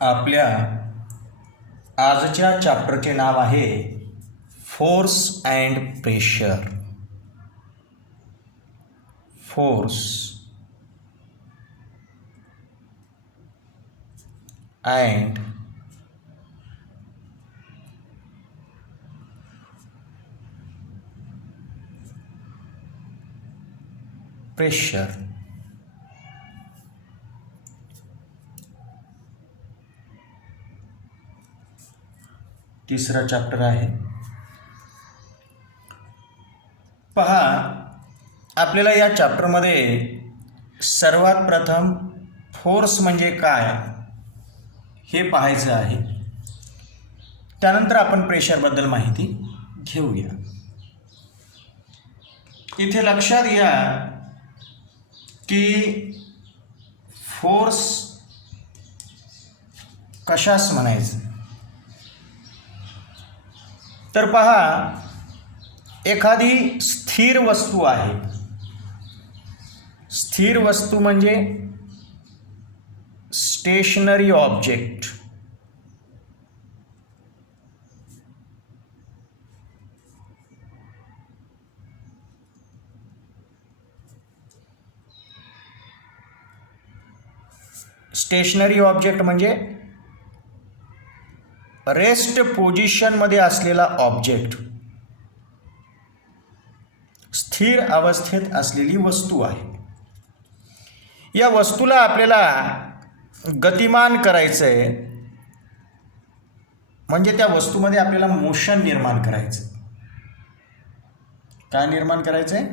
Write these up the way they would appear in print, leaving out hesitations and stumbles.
आपल्या आजच्या चॅप्टरचे नाव आहे force and pressure. Force and pressure. तिसरा चॅप्टर आहे. पहा, आपल्याला या चॅप्टरमध्ये सर्वात प्रथम फोर्स म्हणजे काय हे पाहायचं आहे. त्यानंतर आपण प्रेशरबद्दल माहिती घेऊया. इथे लक्षात घ्या की फोर्स कशास म्हणायचं. तर पहा, एखादी स्थिर वस्तू आहे. स्थिर वस्तू म्हणजे स्टेशनरी ऑब्जेक्ट. स्टेशनरी ऑब्जेक्ट म्हणजे रेस्ट पोझिशनमध्ये असलेला ऑब्जेक्ट, स्थिर अवस्थेत असलेली वस्तू आहे. या वस्तूला आपल्याला गतिमान करायचं आहे, म्हणजे त्या वस्तूमध्ये आपल्याला मोशन निर्माण करायचं. काय निर्माण करायचं आहे?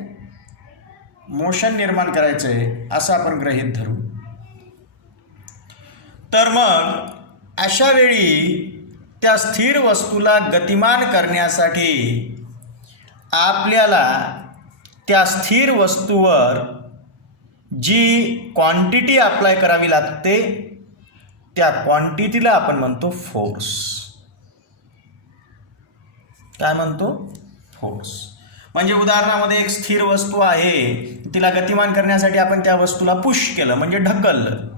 मोशन निर्माण करायचं आहे असं आपण गृहीत धरू. तर मग अशा वेळी त्या स्थिर वस्तूला गतिमान करण्यासाठी आपल्याला त्या स्थिर वस्तूवर जी क्वांटिटी अप्लाय करावी लागते त्या क्वांटिटीला आपण म्हणतो फोर्स. काय म्हणतो? फोर्स. म्हणजे उदाहरणामध्ये एक स्थिर वस्तू आहे, तिला गतिमान करण्यासाठी आपण त्या वस्तूला पुश केलं म्हणजे ढकललं.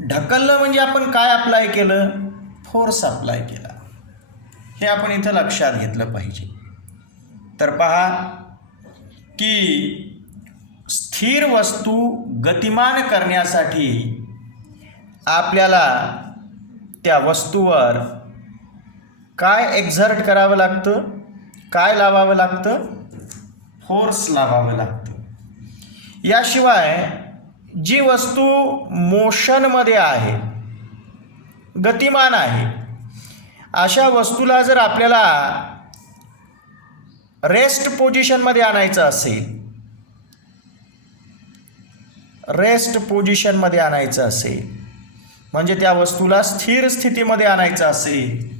ढकललं म्हणजे आपण काय अप्लाय केलं? फोर्स अप्लाय केला. हे आपण इथं लक्षात घेतलं पाहिजे. तर पहा की स्थिर वस्तू गतिमान करण्यासाठी आपल्याला त्या वस्तूवर काय एक्झर्ट करावं लागतं? काय लावावं लागतं? फोर्स लावावं लागतं. याशिवाय जी वस्तू मोशनमध्ये आहे, गतिमान आहे, अशा वस्तूला जर आपल्याला रेस्ट पोझिशनमध्ये आणायचं असेल, रेस्ट पोझिशनमध्ये आणायचं असेल म्हणजे त्या वस्तूला स्थिर स्थितीमध्ये आणायचं असेल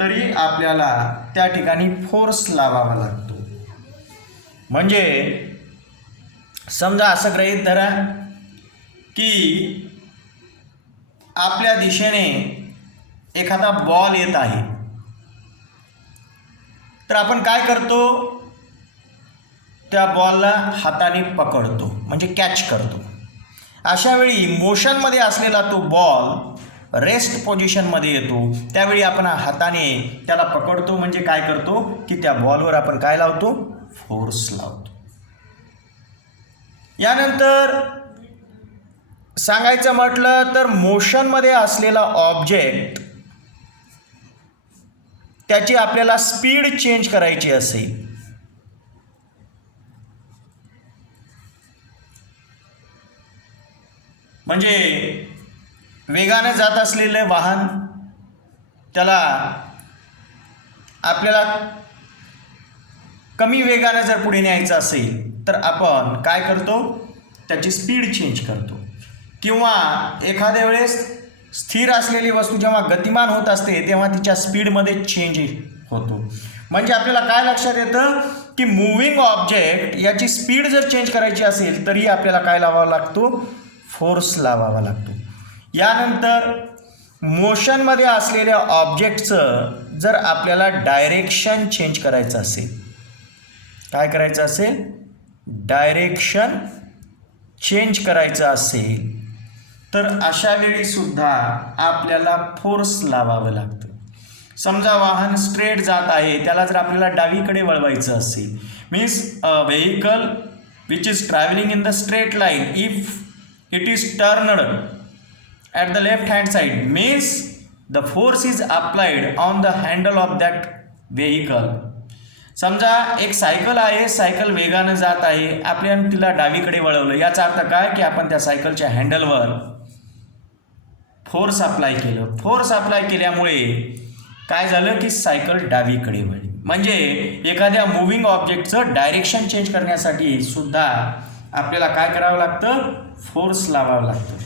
तरी आपल्याला त्या ठिकाणी फोर्स लावावा लागतो. म्हणजे समजा असं गृहीत धरा की आपल्या दिशेने एखादा बॉल येत आहे. तर आपण काय करतो? त्या बॉलला हाताने पकडतो म्हणजे कॅच करतो. अशा वेळी मोशनमध्ये असलेला तो बॉल रेस्ट पोझिशनमध्ये येतो. त्यावेळी आपण हाताने त्याला पकडतो म्हणजे काय करतो की त्या बॉलवर आपण काय लावतो? फोर्स लावतो. यानंतर सांगायचं म्हटलं तर मोशनमध्ये असलेला ऑब्जेक्ट त्याची आपल्याला स्पीड चेंज करायची असेल म्हणजे वेगाने जात असलेले वाहन त्याला आपल्याला कमी वेगाने जर पुढे न्यायचं असेल तर आपण काय करतो? त्याची स्पीड चेंज करतो. किंवा एखाद्या वेळेस स्थिर असलेली वस्तू जेव्हा गतिमान होत असते तेव्हा तिच्या स्पीडमध्ये चेंज होतो. म्हणजे आपल्याला काय लक्षात येतं की मूव्हिंग ऑब्जेक्ट याची स्पीड जर चेंज करायची असेल तरी आपल्याला काय लावावा लागतो? फोर्स लावावा लागतो. यानंतर मोशनमध्ये असलेल्या ऑब्जेक्टचं जर आपल्याला डायरेक्शन चेंज करायचं असेल, काय करायचं असेल? डायरेक्शन चेंज करायचं असेल तर अशा वेळी सुद्धा आपल्याला फोर्स लावावं लागतं. समजा वाहन स्ट्रेट जात आहे, त्याला जर आपल्याला डावीकडे वळवायचं असेल, means a vehicle which is travelling in the straight line, if it is turned at the left hand side, means the force is applied on the handle of that vehicle. समजा एक cycle आहे, cycle वेगानं जात आहे, आपण तिला डावीकडे वळवलं, याचा अर्थ काय की आपण त्या सायकलच्या हँडलवर फोर्स अप्लाय केलं. फोर्स अप्लाय केल्यामुळे काय झालं की सायकल डावीकडे वळली. म्हणजे एखाद्या मुव्हिंग ऑब्जेक्टचं डायरेक्शन चेंज करण्यासाठी सुद्धा आपल्याला काय करावं लागतं, फोर्स लावावं लागतं.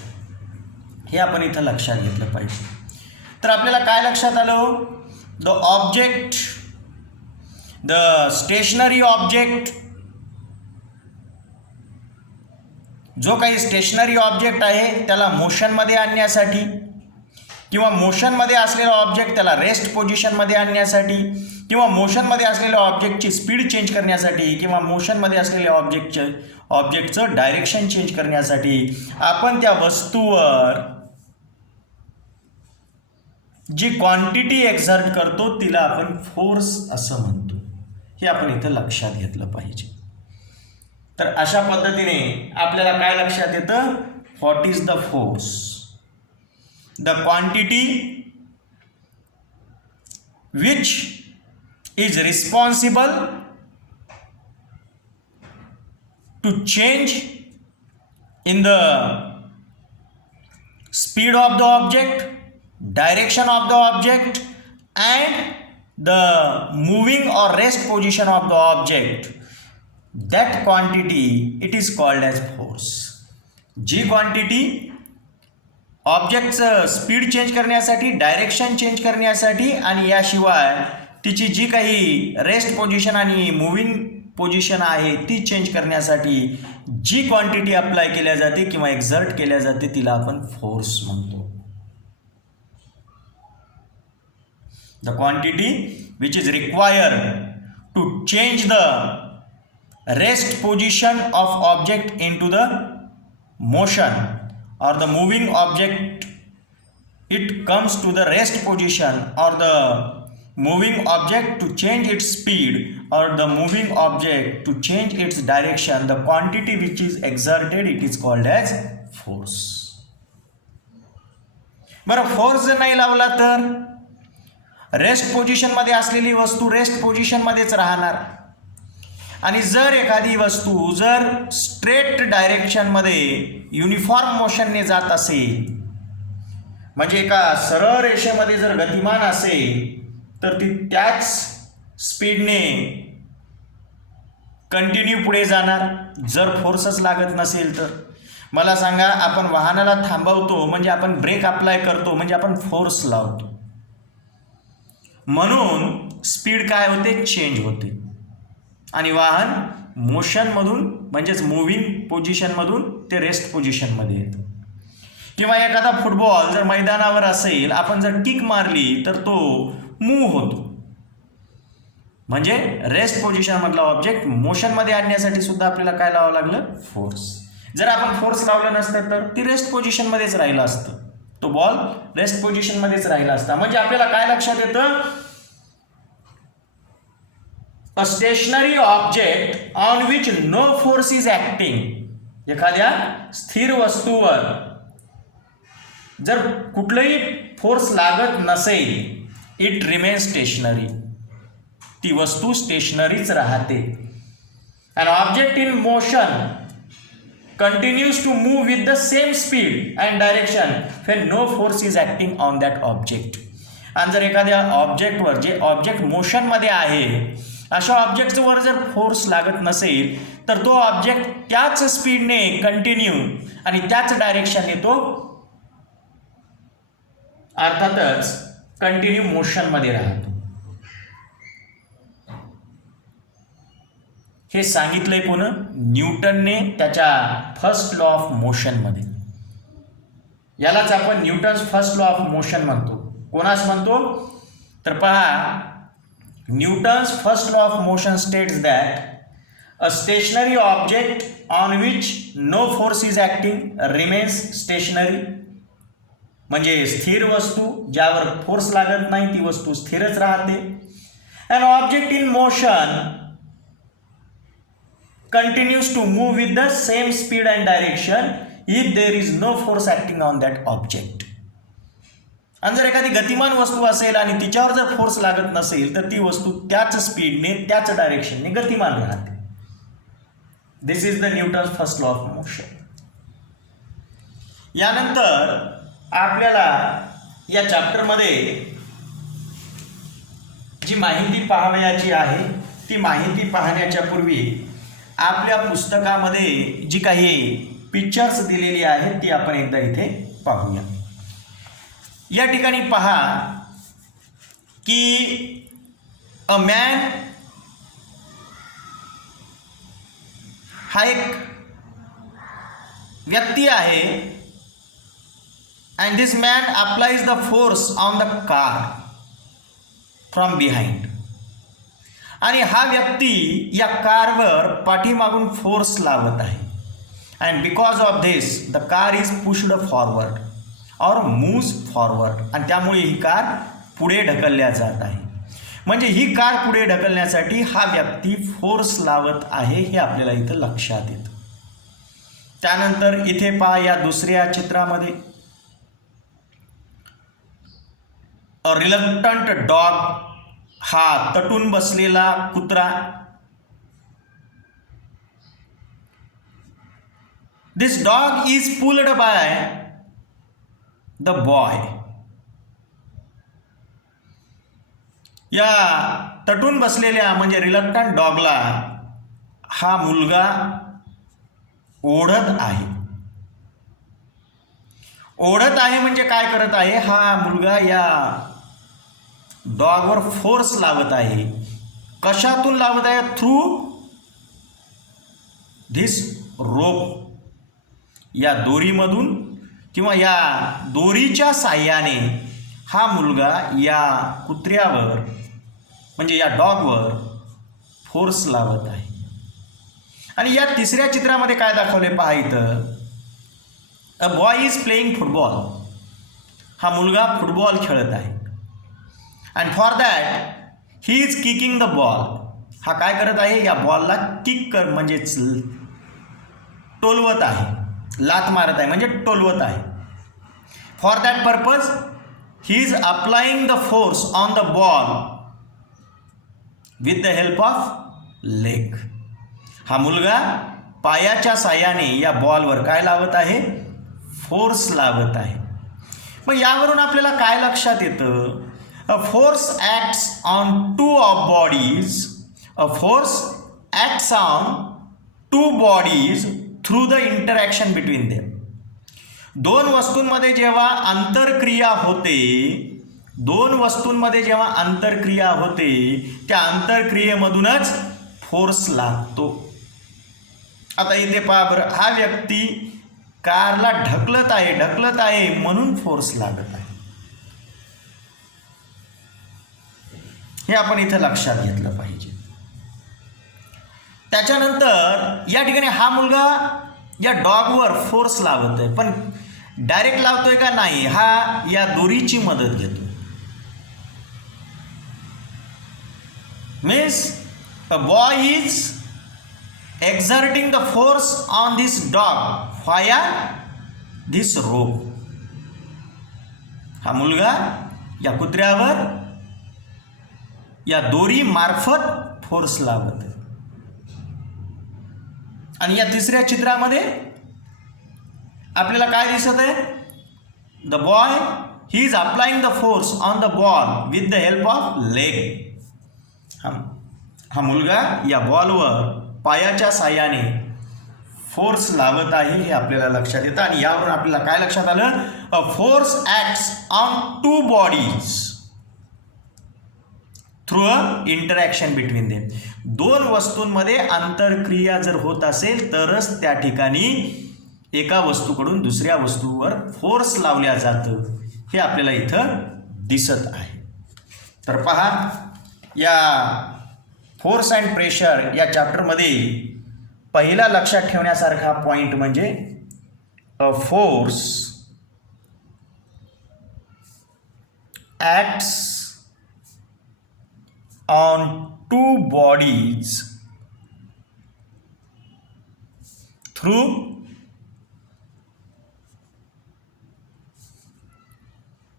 हे आपण इथं लक्षात घेतलं पाहिजे. तर आपल्याला काय लक्षात आलं, the object, the stationary object, जो काही स्टेशनरी ऑब्जेक्ट आहे त्याला मोशनमध्ये आणण्यासाठी किंवा मोशनमध्ये असलेला ऑब्जेक्ट त्याला रेस्ट पोझिशनमध्ये आणण्यासाठी किंवा मोशनमध्ये असलेल्या ऑब्जेक्टची स्पीड चेंज करण्यासाठी किंवा मोशनमध्ये असलेल्या ऑब्जेक्टचं डायरेक्शन चेंज करण्यासाठी आपण त्या वस्तूवर जी क्वांटिटी एक्झर्ट करतो तिला आपण फोर्स असं म्हणतो. हे आपण इथं लक्षात घेतलं पाहिजे. तर अशा पद्धतीने आपल्याला काय लक्षात येतं, what is the force, the quantity which is responsible to change in the speed of the object, direction of the object and the moving or rest position of the object, that quantity it is called as force. जी quantity ऑब्जेक्टचं speed change करण्यासाठी, direction change करण्यासाठी आणि याशिवाय तिची जी काही rest position आणि मुव्हिंग पोझिशन आहे ती चेंज करण्यासाठी जी क्वांटिटी अप्लाय केल्या जाते किंवा एक्झर्ट केल्या जाते तिला आपण फोर्स म्हणतो. The quantity which is required to change the rest position of object into the motion or the moving object, it comes to the rest position or the moving object to change its speed or the moving object to change its direction, the quantity which is exerted it is called as force. बरं, force जर नाही लावला तर rest पोझिशनमध्ये असलेली वस्तू rest पोझिशनमध्येच राहणार आणि जर एखादी वस्तू जर स्ट्रेट डायरेक्शनमध्ये युनिफॉर्म मोशनने जात असेल, म्हणजे एका सरळ रेषेमध्ये जर गतिमान असेल तर ती त्याच स्पीडने कंटिन्यू पुढे जाणार. जर फोर्सच लागत नसेल तर मला सांगा, आपण वाहनाला थांबवतो म्हणजे आपण ब्रेक अप्लाय करतो म्हणजे आपण फोर्स लावतो, म्हणून स्पीड काय होते, चेंज होते आणि वाहन मोशनमधून म्हणजेच मुव्हिंग पोझिशनमधून ते रेस्ट पोझिशनमध्ये येतं. किंवा एखादा फुटबॉल जर मैदानावर असेल, आपण जर किक मारली तर तो मूव्ह होतो, म्हणजे रेस्ट पोझिशनमधला ऑब्जेक्ट मोशनमध्ये आणण्यासाठी सुद्धा आपल्याला काय लावावं लागलं, फोर्स. जर आपण फोर्स लावलं नसतं तर ती रेस्ट पोझिशनमध्येच राहिलं असतं, तो बॉल रेस्ट पोझिशनमध्येच राहिला असता. म्हणजे आपल्याला काय लक्षात येतं, a stationary object on which no force is acting, एखाद्या स्थिर वस्तूवर जर कुठलंही फोर्स लागत नसेल, इट रिमेन्स स्टेशनरी, ती वस्तू स्टेशनरीच राहते. An object in motion continues to move with the same speed and direction when no force is acting on that object. आणि जर एखाद्या ऑब्जेक्टवर, जे ऑब्जेक्ट मोशनमध्ये आहे, अशा ऑब्जेक्टवर जर फोर्स लागत नसेल तर तो ऑब्जेक्ट त्याच स्पीडने कंटिन्यू आणि त्याच डायरेक्शनने तो अर्थातच कंटिन्यू मोशनमध्ये राहतो. हे सांगितलंय कोण, न्यूटनने त्याच्या फर्स्ट लॉ ऑफ मोशनमध्ये. यालाच आपण Newton's first law of motion म्हणतो. कोणास म्हणतो तर पहा, Newton's first law of motion states that a stationary object on which no force is acting remains stationary म्हणजे स्थिर वस्तू ज्यावर फोर्स लागत नाही ती वस्तू स्थिरच राहते. An object in motion continues to move with the same speed and direction if there is no force acting on that object. आणि जर एखादी गतिमान वस्तू असेल आणि तिच्यावर जर फोर्स लागत नसेल तर ती वस्तू त्याच स्पीडने त्याच डायरेक्शनने गतिमान राहते. This is the Newton's first law of motion. यानंतर आपल्याला या चॅप्टरमध्ये जी माहिती पाहावयाची आहे ती माहिती पाहण्याच्या पूर्वी आपल्या पुस्तकामध्ये जी काही पिक्चर्स दिलेली आहेत ती आपण एकदा इथे पाहूया. या ठिकाणी पहा की अ मॅन हा एक व्यक्ती आहे and this man applies the force on the car from behind. आणि हा व्यक्ती या कारवर पाठीमागून फोर्स लावत आहे and because of this the car is pushed forward और मूव्स फॉरवर्ड. आणि त्यामुळे ही कार पुढे ढकलल्या जात आहे. म्हणजे ही कार पुढे ढकलण्यासाठी हा व्यक्ती फोर्स लावत आहे हे आपल्याला इथं लक्षात येतं. त्यानंतर इथे पहा या दुसऱ्या चित्रामध्ये अ रिलक्टंट डॉग हा तटून बसलेला कुत्रा. This dog is pulled by the boy. या तटून बसलेल्या म्हणजे रिलक्टंट डॉगला हा मुलगा ओढत आहे. ओढत आहे म्हणजे काय करत आहे, हा मुलगा या डॉगवर फोर्स लावत आहे. कशातून लावत आहे? थ्रू धिस रोप. या दोरीमधून किंवा या दोरीच्या साह्याने हा मुलगा या कुत्र्यावर म्हणजे या डॉगवर फोर्स लावत आहे. आणि या तिसऱ्या चित्रामध्ये काय दाखवले पहा इथं, a boy is playing football. हा मुलगा फुटबॉल खेळत आहे and for that he is kicking the ball. हा काय करत आहे, या बॉलला किक कर म्हणजेच टोलवत आहे, लात मारत आहे म्हणजे टोलवत आहे. For that purpose he is applying the force on the ball with the help of leg. हा मुलगा पायाच्या साह्याने या बॉलवर काय लावत आहे, फोर्स लावत आहे. मग यावरून आपल्याला काय लक्षात येतं, a force acts on two of bodies. A force acts on two bodies through the interaction between them. दोन वस्तूंमध्ये जेव्हा आंतरक्रिया होते, दोन वस्तूंमध्ये जेव्हा आंतरक्रिया होते त्या आंतरक्रियेमधूनच फोर्स लागतो. आता इथे पहा बरं, हा व्यक्ती कारला ढकलत आहे म्हणून फोर्स लागत आहे. हे आपण इथे लक्षात घेतलं पाहिजे. त्याच्यानंतर या ठिकाणी हा मुलगा या डॉगवर फोर्स लावत आहे, पण डायरेक्ट लावतोय का नाही, हा या दोरीची मदत घेतो. Means a boy is exerting the force on this dog via this rope. हा मुलगा या कुत्र्यावर या दोरी मार्फत फोर्स लावत आहे. आणि या तिसऱ्या चित्रामध्ये आपल्याला काय दिसत आहे, the boy he is applying the force on the ball with the help of leg. हा मुलगा या बॉलवर पायाच्या साह्याने फोर्स लावत आहे हे आपल्याला लक्षात येतं. आणि यावरून आपल्याला काय लक्षात आलं, a force acts on two bodies through a interaction between them. दोन वस्तूंमध्ये आंतरक्रिया जर होत असेल तरच त्या ठिकाणी एका वस्तूकडून दुसऱ्या वस्तूवर फोर्स लावल्या जातं हे आपल्याला इथं दिसत आहे. तर पहा, या फोर्स अँड प्रेशर या चॅप्टरमध्ये पहिला लक्षात ठेवण्यासारखा पॉईंट म्हणजे a force acts on two bodies through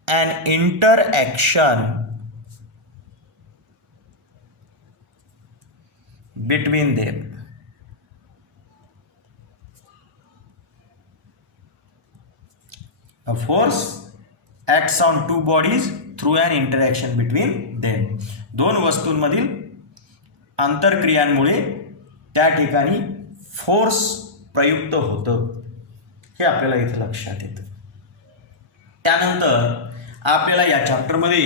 an interaction between them. A force acts on two bodies through an interaction between them. दोन वस्तूंमधील आंतरक्रियांमुळे त्या ठिकाणी फोर्स प्रयुक्त होतं, हे आपल्याला इथे लक्षात येतं. त्यानंतर आपल्याला या चॅप्टरमध्ये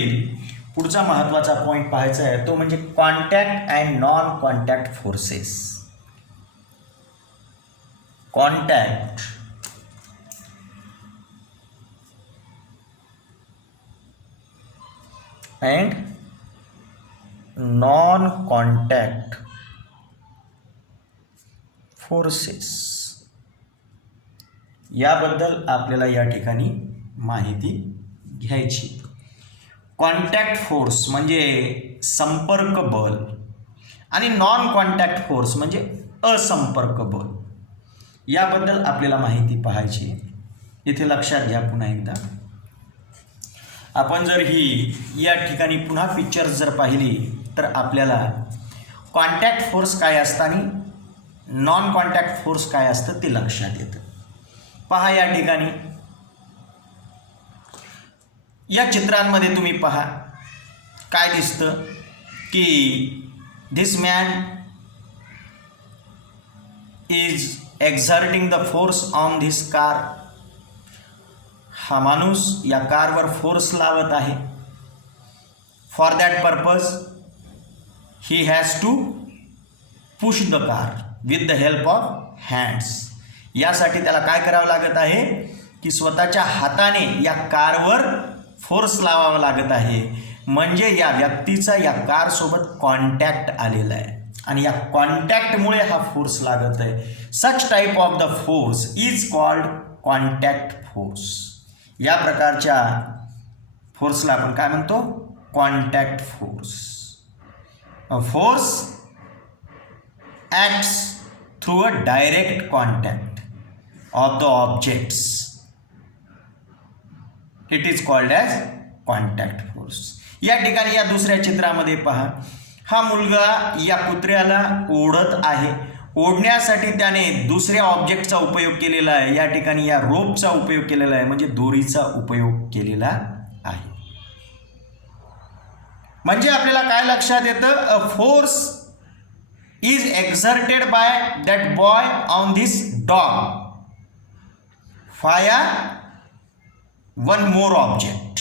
पुढचा महत्त्वाचा पॉईंट पाहायचा आहे, तो म्हणजे contact and non contact forces. Contact and non contact forces याबद्दल आपल्याला या ठिकाणी माहिती घ्यायची. कॉन्टॅक्ट फोर्स म्हणजे संपर्क बल आणि नॉन कॉन्टॅक्ट फोर्स म्हणजे असंपर्क बल, याबद्दल आपल्याला माहिती पाहायची. इथे लक्षात घ्या पुन्हा एकदा, आपण जर ही या ठिकाणी पुन्हा पिक्चर्स जर पाहिली तर आपल्याला कॉन्टॅक्ट फोर्स काय असतं आणि नॉन कॉन्टॅक्ट फोर्स काय असतं ते लक्षात येतं. पहा या ठिकाणी या चित्रांमध्ये तुम्ही पहा काय दिसतं की this man is exerting the force on this car. हा माणूस या कारवर फोर्स लावत आहे. For that purpose he has to push the car with the help of hands. यासाठी त्याला काय करावं लागत आहे की स्वतःच्या हाताने या कारवर फोर्स लावावा लागत आहे. म्हणजे या व्यक्तीचा या कारसोबत कॉन्टॅक्ट आलेला आहे आणि या कॉन्टॅक्टमुळे हा फोर्स लागत आहे. सच type of the force is called contact force. या प्रकारच्या फोर्सला आपण काय म्हणतो, contact force. A force acts through a direct contact of the objects. It is called as contact force. या ठिकाणी या दुसऱ्या चित्रामध्ये पहा, हा मुलगा या कुत्र्याला ओढत आहे. ओढण्यासाठी त्याने दुसऱ्या ऑब्जेक्टचा उपयोग केलेला आहे. या ठिकाणी या रोपचा उपयोग केलेला आहे, म्हणजे दोरीचा उपयोग केलेला आहे. म्हणजे आपल्याला काय लक्षात येतं, a force is exerted by that boy on this dog via one more object.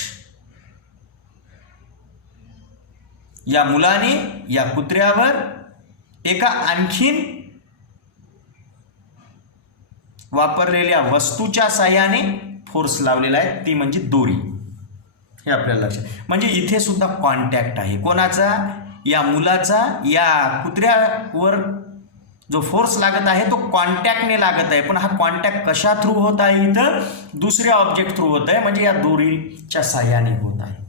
या मुलाने या कुत्र्यावर एका आणखीन वापरलेल्या वस्तूच्या साह्याने फोर्स लावलेला आहे, ती म्हणजे दोरी. हे आपल्याला लक्षात. म्हणजे इथे सुद्धा कॉन्टॅक्ट आहे. कोणाचा, या मुलाचा या कुत्र्यावर जो फोर्स लागत आहे तो कॉन्टॅक्टने लागत आहे. पण हा कॉन्टॅक्ट कशा थ्रू होत आहे, इथं दुसऱ्या ऑब्जेक्ट थ्रू होत आहे, म्हणजे या दोरीच्या साह्याने होत आहे.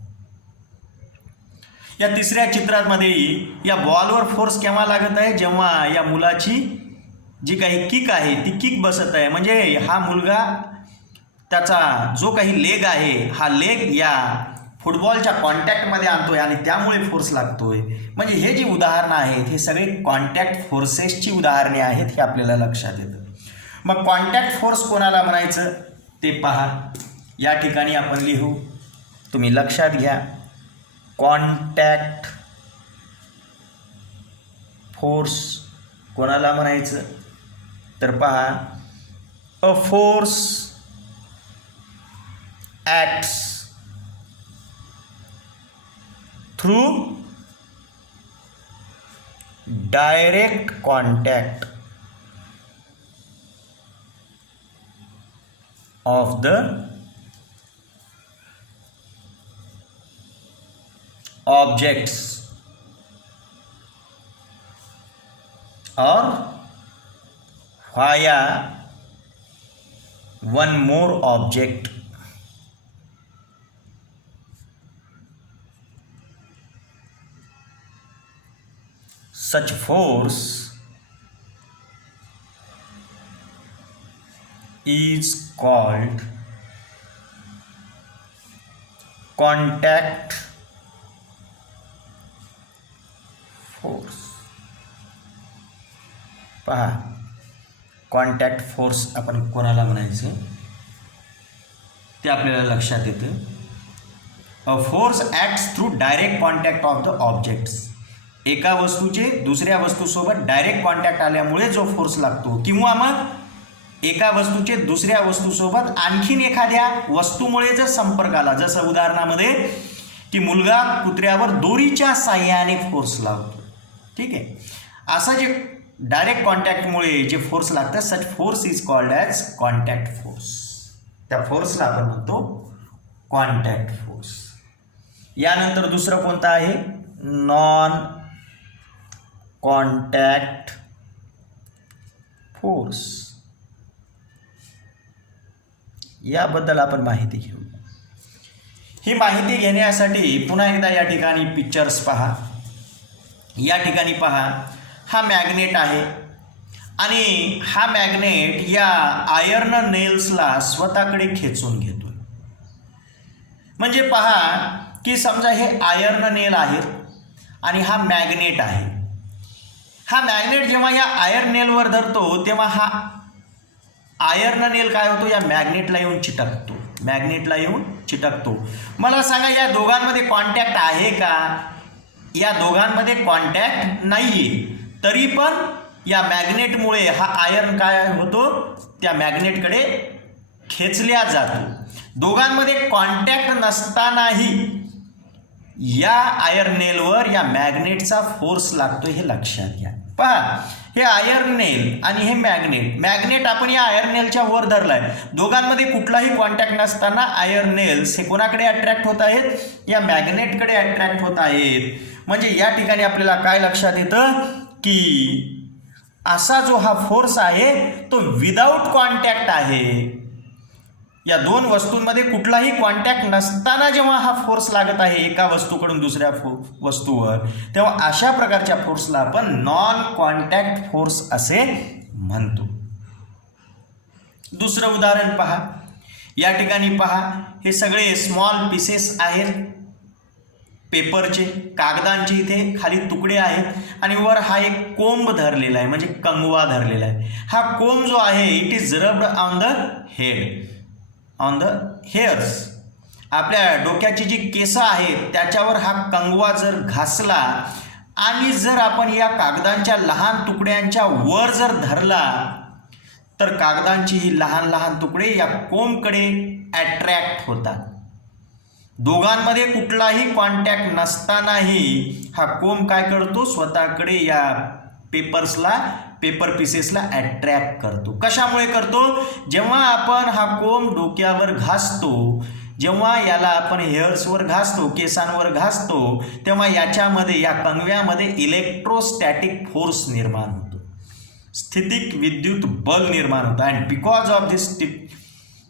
या तिसऱ्या चित्रामध्ये या बॉलवर फोर्स केव्हा लागत आहे, जेव्हा या मुलाची जी काही किक आहे ती किक बसत आहे. म्हणजे हा मुलगा त्याचा जो काही लेग आहे हा लेग या फुटबॉलच्या कॉन्टॅक्टमध्ये आणतोय आणि त्यामुळे फोर्स लागतोय. म्हणजे हे जी उदाहरणं आहेत हे सगळे कॉन्टॅक्ट फोर्सेसची उदाहरणे आहेत, हे आपल्याला लक्षात येतं. मग कॉन्टॅक्ट फोर्स कोणाला म्हणायचं ते पहा. या ठिकाणी आपण लिहू, तुम्ही लक्षात घ्या. कॉन्टॅक्ट फोर्स कोणाला म्हणायचं तर पहा, a force acts through direct contact of the objects or via one more object. such force is called contact force. पहा, कॉन्टॅक्ट फोर्स आपण कोणाला म्हणायचे ते आपल्याला लक्षात येतं. A force acts through direct contact of the objects. एका वस्तूचे दुसऱ्या वस्तूसोबत डायरेक्ट कॉन्टॅक्ट आल्यामुळे जो फोर्स लागतो, किंवा मग एका वस्तूचे दुसऱ्या वस्तूसोबत आणखीन एखाद्या वस्तूमुळे जर संपर्क आला, जसं उदाहरणामध्ये की मुलगा कुत्र्यावर दोरीच्या साह्याने फोर्स लावतो. ठीक आहे, असं जे डायरेक्ट कॉन्टॅक्टमुळे जे फोर्स लागतं, such force is called as contact force. त्या फोर्सला आपण म्हणतो कॉन्टॅक्ट फोर्स. यानंतर दुसरं कोणतं आहे, नॉन कॉन्टॅक्ट फोर्स. याबद्दल आपण माहिती घेऊ. ही माहिती घेण्यासाठी पुन्हा एकदा या ठिकाणी पिक्चर्स पहा. या ठिकाणी पहा, हा मॅग्नेट आहे आणि हा मॅग्नेट या आयर्न नेल्सला स्वतःकडे खेचून घेतो. म्हणजे पहा की समजा हे आयर्न नेल आहेत आणि हा मॅग्नेट आहे. हा मॅग्नेट जेव्हा या आयर्न नेलवर धरतो तेव्हा हा आयर्न नेल काय होतो, या मॅग्नेटला येऊन चिटकतो. मॅग्नेटला येऊन चिटकतो. मला सांगा, या दोघांमध्ये कॉन्टॅक्ट आहे का? या दोघांमध्ये कॉन्टॅक्ट नाही आहे. तरी पण या मॅग्नेटमुळे हा आयर्न काय होतो, त्या मॅग्नेटकडे खेचल्या जातो. दोघांमध्ये कॉन्टॅक्ट नसतानाही या आयर्न नेलवर या मॅग्नेटचा फोर्स लागतो, हे लक्षात घ्या. पहा, हे आयर्न नेल आणि हे मॅग्नेट आपण या आयर्न नेलच्या वर धरलाय. दोघांमध्ये कुठलाही कॉन्टॅक्ट नसताना आयर्न नेल्स हे कोणाकडे अट्रॅक्ट होत आहेत, या मॅग्नेटकडे अट्रॅक्ट होत आहेत. म्हणजे या ठिकाणी आपल्याला काय लक्षात येतं की असा जो हा फोर्स आहे तो विदाऊट कॉन्टॅक्ट आहे. या दोन वस्तूंमध्ये कुठलाही कॉन्टॅक्ट नसताना जेव्हा हा फोर्स लागत आहे एका वस्तूकडून दुसऱ्या वस्तूवर, तेव्हा अशा प्रकारच्या फोर्सला आपण नॉन कॉन्टॅक्ट फोर्स असे म्हणतो. दुसरं उदाहरण पहा. या ठिकाणी पहा, हे सगळे स्मॉल पीसेस आहेत पेपरचे, कागदांचे. इथे खाली तुकडे आहेत आणि वर हा एक कोंब धरलेला आहे, म्हणजे कंगवा धरलेला आहे. हा कोंब जो आहे it is rubbed on the head, on the hairs. आपल्या डोक्याची जी केस आहेत त्याच्यावर हा कंगवा जर घासला आणि जर आपण या कागदांच्या लहान तुकड्यांच्या वर जर धरला तर कागदांची ही लहान लहान तुकडे या कोंबकडे अट्रॅक्ट होतात. दोघांमध्ये कुठलाही कॉन्टॅक्ट नसतानाही हा कोंब काय करतो, स्वतःकडे या पेपर पीसेसला अट्रॅक्ट करतो. कशामुळे करतो, जेव्हा आपण हा कोंब डोक्यावर घासतो, जेव्हा याला आपण हेअर्सवर घासतो, केसांवर घासतो, तेव्हा याच्यामध्ये या कंगव्यामध्ये इलेक्ट्रोस्टॅटिक फोर्स निर्माण होतो, स्थितिक विद्युत बल निर्माण होतं. And because of this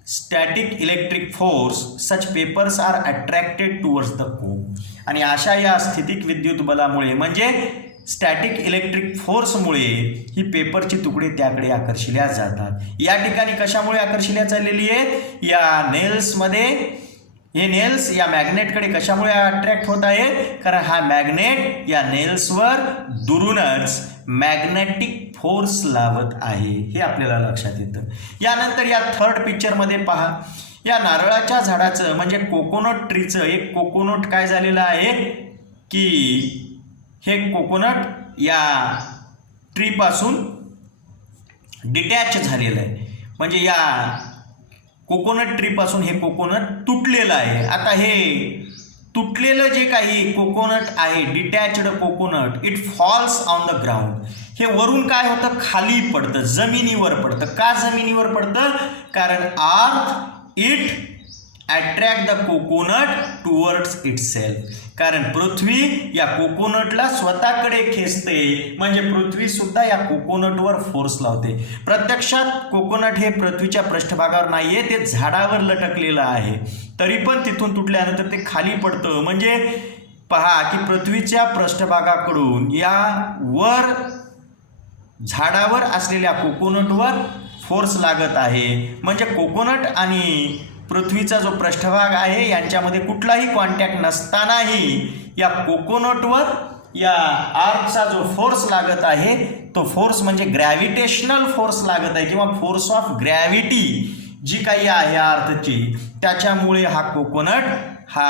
static electric force such papers are attracted towards the comb. आणि अशा या स्थितिक विद्युत बलामुळे म्हणजे स्टॅटिक इलेक्ट्रिक फोर्समुळे ही पेपरची तुकडे त्याकडे आकर्षिल्या जातात. या ठिकाणी कशामुळे आकर्षिल्या चाललेली आहे, या नेल्समध्ये, हे नेल्स या मॅग्नेटकडे कशामुळे अट्रॅक्ट होत आहेत, कारण हा मॅग्नेट या नेल्सवर दुरूनच मॅग्नेटिक फोर्स लावत आहे, हे आपल्याला लक्षात येतं. यानंतर या थर्ड पिक्चरमध्ये पहा, या नारळाच्या झाडाचं म्हणजे कोकोनट ट्रीचं एक कोकोनट काय झालेलं आहे की हे कोकोनट या ट्रीपासून डिटॅच झालेलं आहे. म्हणजे या कोकोनट ट्रीपासून हे कोकोनट तुटलेलं आहे. आता हे तुटलेलं जे काही कोकोनट आहे, detached coconut, it falls on the ground. हे वरून काय होतं, खाली पडतं, जमिनीवर पडतं. का जमिनीवर पडतं, कारण earth it attract the coconut towards itself. कारण पृथ्वी या कोकोनटला स्वतःकडे खेचते, म्हणजे पृथ्वी सुद्धा या कोकोनटवर फोर्स लावते. प्रत्यक्षात कोकोनट हे पृथ्वीच्या पृष्ठभागावर नाहीये, ते झाडावर लटकलेलं आहे. तरी पण तिथून तुटल्यानंतर ते खाली पडतं. म्हणजे पहा की पृथ्वीच्या पृष्ठभागाकडून या वर झाडावर असलेल्या कोकोनटवर फोर्स लागत आहे. म्हणजे कोकोनट आणि पृथ्वीचा जो पृष्ठभाग आहे यांच्यामध्ये कुठलाही कॉन्टॅक्ट नसतानाही या कोकोनटवर या आर्थचा जो फोर्स लागत आहे तो फोर्स म्हणजे ग्रॅव्हिटेशनल फोर्स लागत आहे किंवा फोर्स ऑफ ग्रॅव्हिटी जी काही आहे अर्थची, त्याच्यामुळे हा कोकोनट हा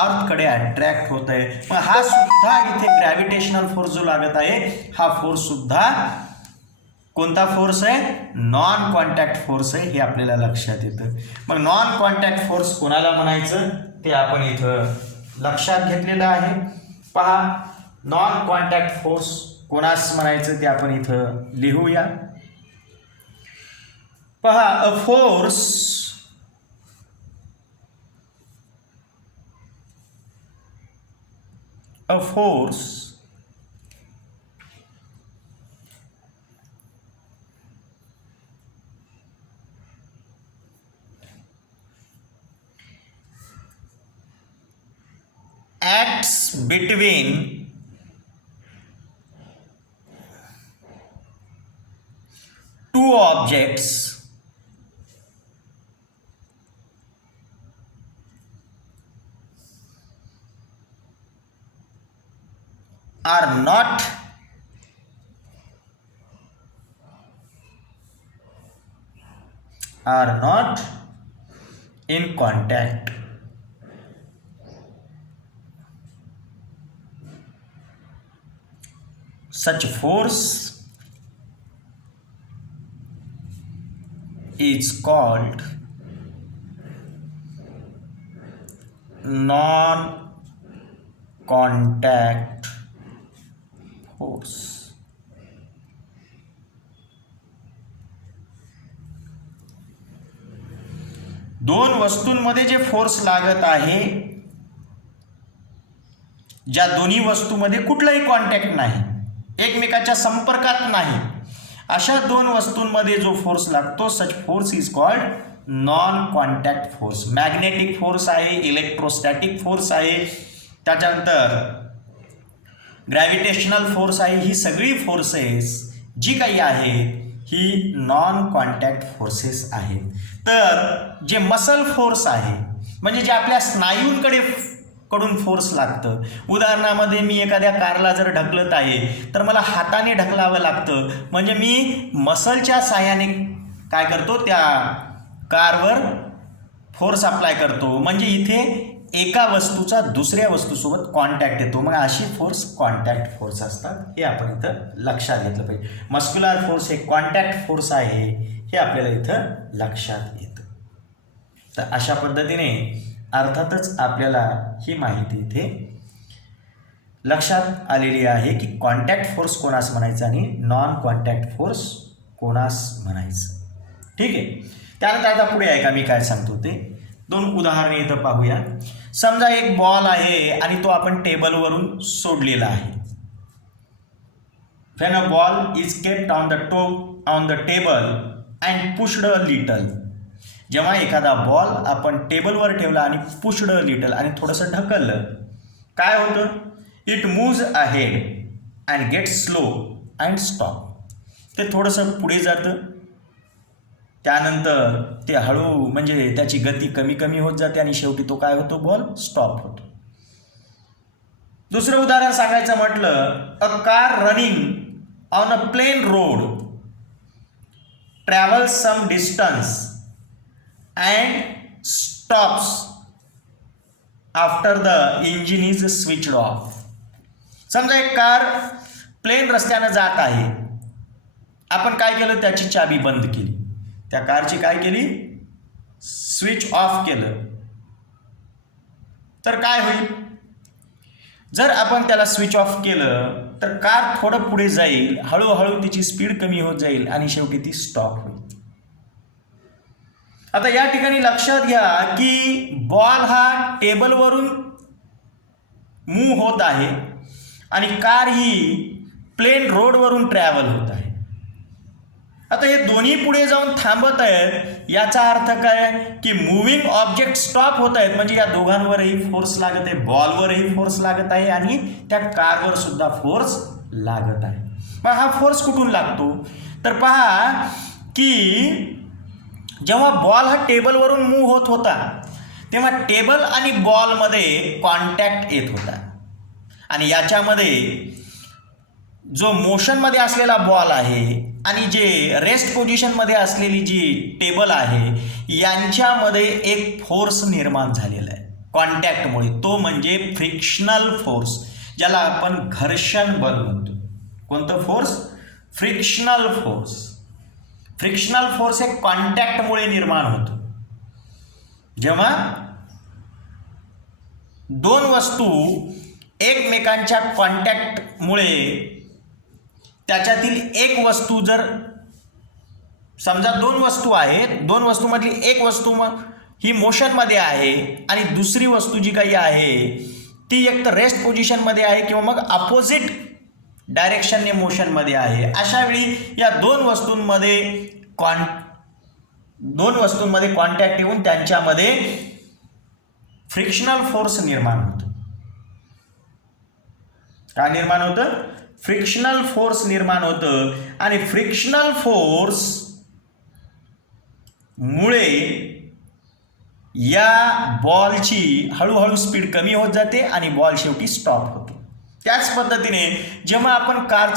अर्थकडे अट्रॅक्ट होत आहे. मग हा सुद्धा इथे ग्रॅव्हिटेशनल फोर्स जो लागत आहे हा फोर्स सुद्धा कोणता फोर्स आहे? नॉन कॉन्टॅक्ट फोर्स आहे, हे आपल्याला लक्षात येतं. मग नॉन कॉन्टॅक्ट फोर्स कोणाला म्हणायचं ते आपण इथं लक्षात घेतलेलं आहे. पहा नॉन कॉन्टॅक्ट फोर्स कोणास म्हणायचं ते आपण इथं लिहूया. पहा a force acts between two objects are not in contact. Such force is called non-contact force. दोन वस्तूंमध्ये जे फोर्स लागत आहे, ज्या दोन्ही वस्तूंमध्ये कुठलाही कॉन्टॅक्ट नाही, एकमेकाच्या संपर्कात नाही, अशा दोन वस्तूंमध्ये जो फोर्स लागतो such force is called non contact force. Magnetic force आहे, इलेक्ट्रोस्टॅटिक फोर्स आहे, त्याच्यानंतर ग्रॅव्हिटेशनल फोर्स आहे. ही सगळी फोर्सेस जी काही आहेत ही नॉन कॉन्टॅक्ट फोर्सेस आहेत. तर जे मसल फोर्स आहे म्हणजे जे आपल्या स्नायूंकडून फोर्स लागतं. उदाहरणामध्ये मी एखाद्या कारला जर ढकलत आहे तर मला हाताने ढकलावं लागतं, म्हणजे मी मसलच्या साहाय्याने काय करतो त्या कारवर फोर्स अप्लाय करतो. म्हणजे इथे एका वस्तूचा दुसऱ्या वस्तूसोबत कॉन्टॅक्ट येतो. मग अशी फोर्स कॉन्टॅक्ट फोर्स असतात, हे आपण इथं लक्षात घेतलं पाहिजे. मस्क्युलर फोर्स हे कॉन्टॅक्ट फोर्स आहे, हे आपल्याला इथं लक्षात येतं. तर अशा पद्धतीने अर्थातच आपल्याला ही माहिती इथे लक्षात आलेली आहे की कॉन्टॅक्ट फोर्स कोणास म्हणायचं आणि नॉन कॉन्टॅक्ट फोर्स कोणास म्हणायचं. ठीक आहे. त्यानंतर आता पुढे आहे का मी काय सांगतो ते दोन उदाहरणे इथं पाहूया. समजा एक बॉल आहे आणि तो आपण टेबलवरून सोडलेला आहे. When a ball is kept on the table and pushed a little. जेव्हा एखादा बॉल आपण टेबलवर ठेवला आणि पुश्ड लिटल आणि थोडंसं ढकललं, काय होतं? It moves ahead and get slow and stop. ते थोडंसं पुढे जातं, त्यानंतर ते हळू म्हणजे त्याची गती कमी कमी होत जाते आणि शेवटी तो काय होतो? बॉल स्टॉप होतो. दुसरं उदाहरण सांगायचं म्हटलं, a car running on a plain road travels some distance and stops after the engine is switched off. समजा एक कार प्लेन रस्त्यानं जात आहे, आपण काय केलं? त्याची चाबी बंद केली, त्या कारची काय केली? स्विच ऑफ केलं. तर काय होईल? जर आपण त्याला स्विच ऑफ केलं तर कार थोडं पुढे जाईल, हळूहळू तिची स्पीड कमी होत जाईल आणि शेवटी ती स्टॉप होईल. आता या ठिकाणी लक्षात घ्या की बॉल हा टेबलवरून मूव्ह होत आहे आणि कार ही प्लेन रोडवरून ट्रॅव्हल होत आहे. आता हे दोन्ही पुढे जाऊन थांबत आहेत, याचा अर्थ काय की मूव्हिंग ऑब्जेक्ट स्टॉप होत आहेत, म्हणजे या दोघांवरही फोर्स लागत आहे, बॉलवरही फोर्स लागत आहे आणि त्या कारवर सुद्धा फोर्स लागत आहे. मग हा फोर्स कुठून लागतो तर पहा की जेव्हा बॉल हा टेबलवरून मूव्ह होत होता तेव्हा टेबल आणि बॉलमध्ये कॉन्टॅक्ट येत होता आणि याच्यामध्ये जो मोशनमध्ये असलेला बॉल आहे आणि जे रेस्ट पोझिशनमध्ये असलेली जी टेबल आहे यांच्यामध्ये एक फोर्स निर्माण झालेला आहे कॉन्टॅक्टमुळे, तो म्हणजे फ्रिक्शनल फोर्स, ज्याला आपण घर्षण बल म्हणतो. कोणतं force? Frictional force. Frictional force हे कॉन्टॅक्टमुळे निर्माण होतो. जेव्हा दोन वस्तू एकमेकांच्या कॉन्टॅक्टमुळे त्याच्यातील एक वस्तू, जर समजा दोन वस्तू आहेत, दोन वस्तूमधली एक वस्तू मग ही मोशनमध्ये आहे आणि दुसरी वस्तू जी काही आहे ती एक तर रेस्ट पोझिशनमध्ये आहे किंवा मग अपोजिट डायरेक्शनने मोशनमध्ये आहे, अशा वेळी या दोन वस्तूंमध्ये कॉन्टॅक्ट येऊन त्यांच्यामध्ये फ्रिक्शनल फोर्स निर्माण होतो. काय निर्माण होतं? फ्रिक्शनल फोर्स निर्माण होतं आणि फ्रिक्शनल फोर्स मुळे या बॉलची हळूहळू स्पीड कमी होत जाते आणि बॉल शेवटी स्टॉप होतो. त्याच पद्धतीने जेव्हा आपण कार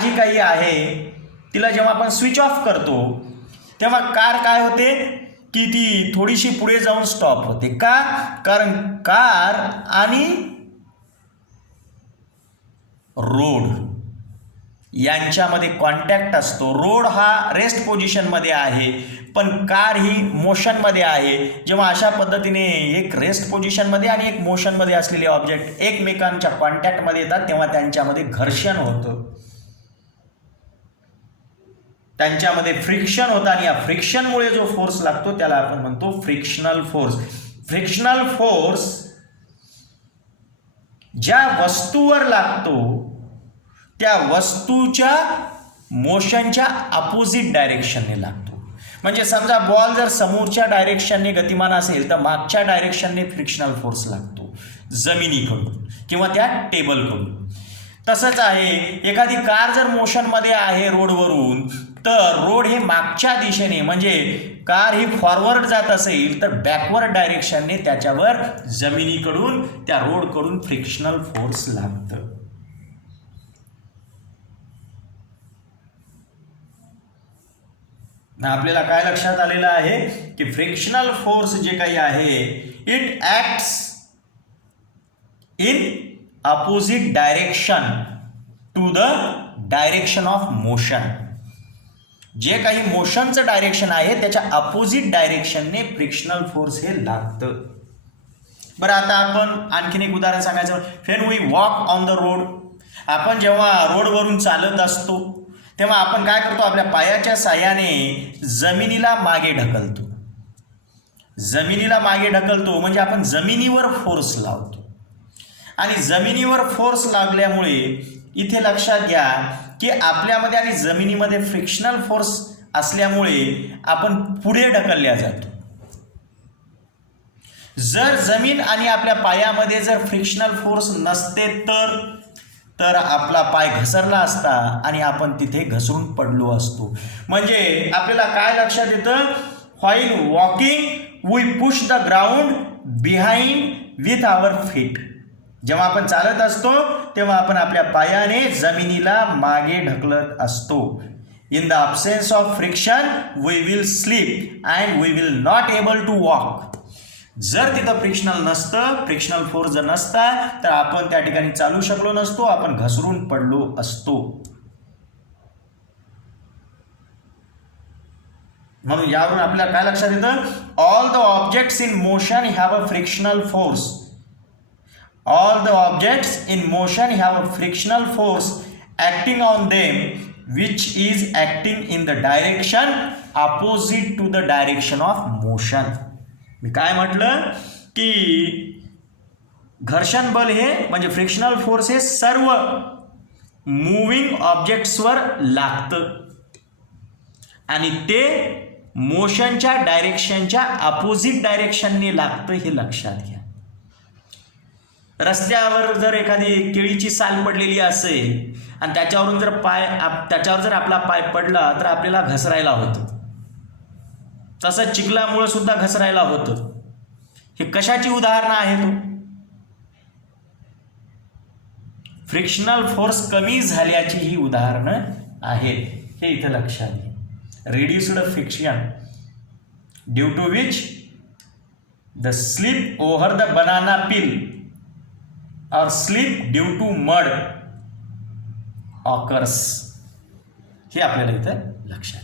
जी काही आहे तिला जेव्हा आपण स्विच ऑफ करतो तेव्हा कार काय होते की ती थोडीशी पुढे जाऊन स्टॉप होते. का? कारण कार आणि रोड यांच्यामध्ये कॉन्टॅक्ट असतो. रोड हा रेस्ट पोझिशनमध्ये आहे पण कार ही मोशनमध्ये आहे. जेव्हा अशा पद्धतीने एक रेस्ट पोझिशनमध्ये आणि एक मोशनमध्ये असलेले ऑब्जेक्ट एकमेकांच्या कॉन्टॅक्टमध्ये येतात तेव्हा त्यांच्यामध्ये घर्षण होतं, त्यांच्यामध्ये फ्रिक्शन होतं आणि या फ्रिक्शनमुळे जो फोर्स लागतो त्याला आपण म्हणतो फ्रिक्शनल फोर्स. फ्रिक्शनल फोर्स ज्या वस्तूवर लागतो त्या वस्तूच्या मोशनच्या अपोजिट डायरेक्शनने लागतो. म्हणजे समजा बॉल जर समोरच्या डायरेक्शनने गतिमान असेल तर मागच्या डायरेक्शनने फ्रिक्शनल फोर्स लागतो जमिनीकडून किंवा त्या टेबलकडून. तसंच आहे एखादी कार जर मोशनमध्ये आहे रोडवरून तर रोड हे मागच्या दिशेने, म्हणजे कार ही फॉरवर्ड जात असेल तर बॅकवर्ड डायरेक्शनने त्याच्यावर जमिनीकडून त्या रोडकडून फ्रिक्शनल फोर्स लागतं. आपल्याला काय लक्षात आलेलं आहे की फ्रिक्शनल फोर्स जे काही आहे it acts in opposite direction to the direction of motion. जे काही मोशनचं डायरेक्शन आहे त्याच्या अपोजिट डायरेक्शनने फ्रिक्शनल फोर्स हे लागतं. बरं, आता आपण आणखीन एक उदाहरण सांगायचं. When we walk on the road, आपण जेव्हा रोडवरून चालत असतो तेव्हा आपण काय करतो? आपल्या पायाच्या साहाय्याने जमिनीला मागे ढकलतो. जमिनीला मागे ढकलतो म्हणजे आपण जमिनीवर फोर्स लावतो आणि जमिनीवर फोर्स लागल्यामुळे इथे लक्षात घ्या की आपल्यामध्ये आणि जमिनीमध्ये फ्रिक्शनल फोर्स असल्यामुळे आपण पुढे ढकलल्या जातो. जर जमीन आणि आपल्या पायामध्ये जर फ्रिक्शनल फोर्स नसते तर आपला पाय घसरला असता आणि आपण तिथे घसरून पडलो असतो. म्हणजे आपल्याला काय लक्षात येतं? While walking we push the ground behind with our feet. जेव्हा आपण चालत असतो तेव्हा आपण आपल्या पायाने जमिनीला मागे ढकलत असतो. In the absence of friction we will slip and we will not able to walk. जर तिथं फ्रिक्शनल फोर्स जर नसता तर आपण त्या ठिकाणी चालू शकलो नसतो, आपण घसरून पडलो असतो. म्हणून यावरून आपल्याला काय लक्षात येतं? All the objects in motion have a frictional force. All the objects in motion have a frictional force acting on them which is acting in the direction opposite to the direction of motion. मी काय म्हटलं की घर्षण बल हे म्हणजे frictional force हे सर्व moving ऑब्जेक्ट्सवर लागतं आणि ते मोशनच्या डायरेक्शनच्या अपोजिट डायरेक्शनने लागतं, हे लक्षात घ्या. रस्त्यावर जर एखादी केळीची साल पडलेली असेल आणि त्याच्यावर जर आपला पाय पडला तर आपल्याला घसरायला होतं. तसंच चिखलामुळे सुद्धा घसरायला होतं. हे कशाची उदाहरणं आहेत? फ्रिक्शनल फोर्स कमी झाल्याची ही उदाहरणं आहेत, हे इथं लक्षात घ्या. Reduced friction due to which the slip over the banana peel or slip due to mud occurs, हे आपल्याला इथं लक्षात